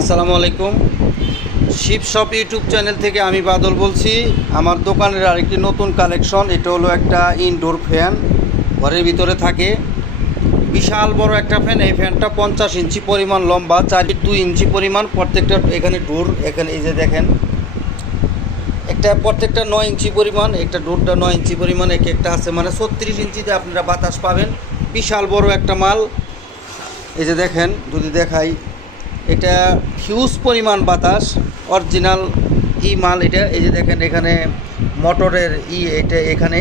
আসসালামু আলাইকুম। Shiva shop YouTube channel থেকে আমি বাদল বলছি। আমার দোকানের আরেকটি নতুন কালেকশন, এটা হলো একটা ইনডোর ফ্যান, ঘরের ভিতরে থাকে। বিশাল বড় একটা ফ্যান। এই ফ্যানটা 50 ইঞ্চি পরিমাণ লম্বা, 4.2 ইঞ্চি পরিমাণ প্রত্যেকটা। এখানে ডোর, এখানে এই যে দেখেন, একটা প্রত্যেকটা 9 ইঞ্চি পরিমাণ, একটা ডোরটা 9 ইঞ্চি পরিমাণ, একটা আছে, মানে 36 ইঞ্চিতে আপনারা বাতাস পাবেন। বিশাল বড় একটা মাল। এই যে দেখেন, যদি দেখাই, এটা হিউজ পরিমাণ বাতাস, অরিজিনাল মাল এটা। এই যে দেখেন, এখানে মোটরের এটা এখানে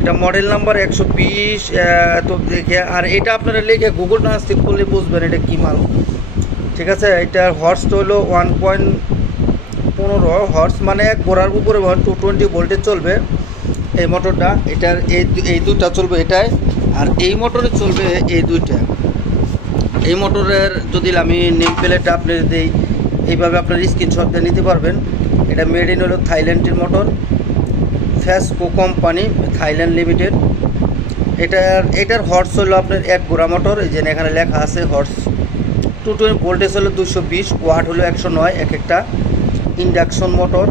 এটা মডেল নাম্বার 120 তো দেখে। আর এটা আপনারা লিখে গুগল ট্রান্সলেট করলে বুঝবেন এটা কী মাল, ঠিক আছে। এটার হর্সটা হলো 1.15 হর্স, মানে এক গোড়ার উপরে 220 ভোল্টে চলবে এই মোটরটা। এটার এই দুটা চলবে এটায়, আর এই মোটরে চলবে এই দুইটা। এই মোটরের যদি আমি নেম প্লেটটা আপনার দিই, এইভাবে আপনার স্ক্রিনশট দিয়ে নিতে পারবেন। এটা মেড ইন হলো থাইল্যান্ডের মোটর, ফ্যাসকো কোম্পানি, থাইল্যান্ড লিমিটেড। এটার হর্স হলো আপনার এক গোড়া মোটর। এই যে এখানে লেখা আছে হর্স। 220 ভোল্টেজ হলো 220, ওয়াট হলো 109 এক একটা। ইন্ডাকশন মোটর,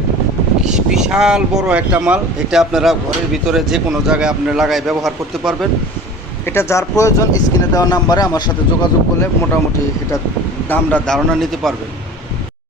বিশাল বড় একটা মাল। এটা আপনারা ঘরের ভিতরে যে কোনো জায়গায় আপনারা লাগাই ব্যবহার করতে পারবেন। এটা যার প্রয়োজন স্ক্রিনে দেওয়া নাম্বারে আমার সাথে যোগাযোগ করলে মোটামুটি এটা দামটা ধারণা নিতে পারবেন।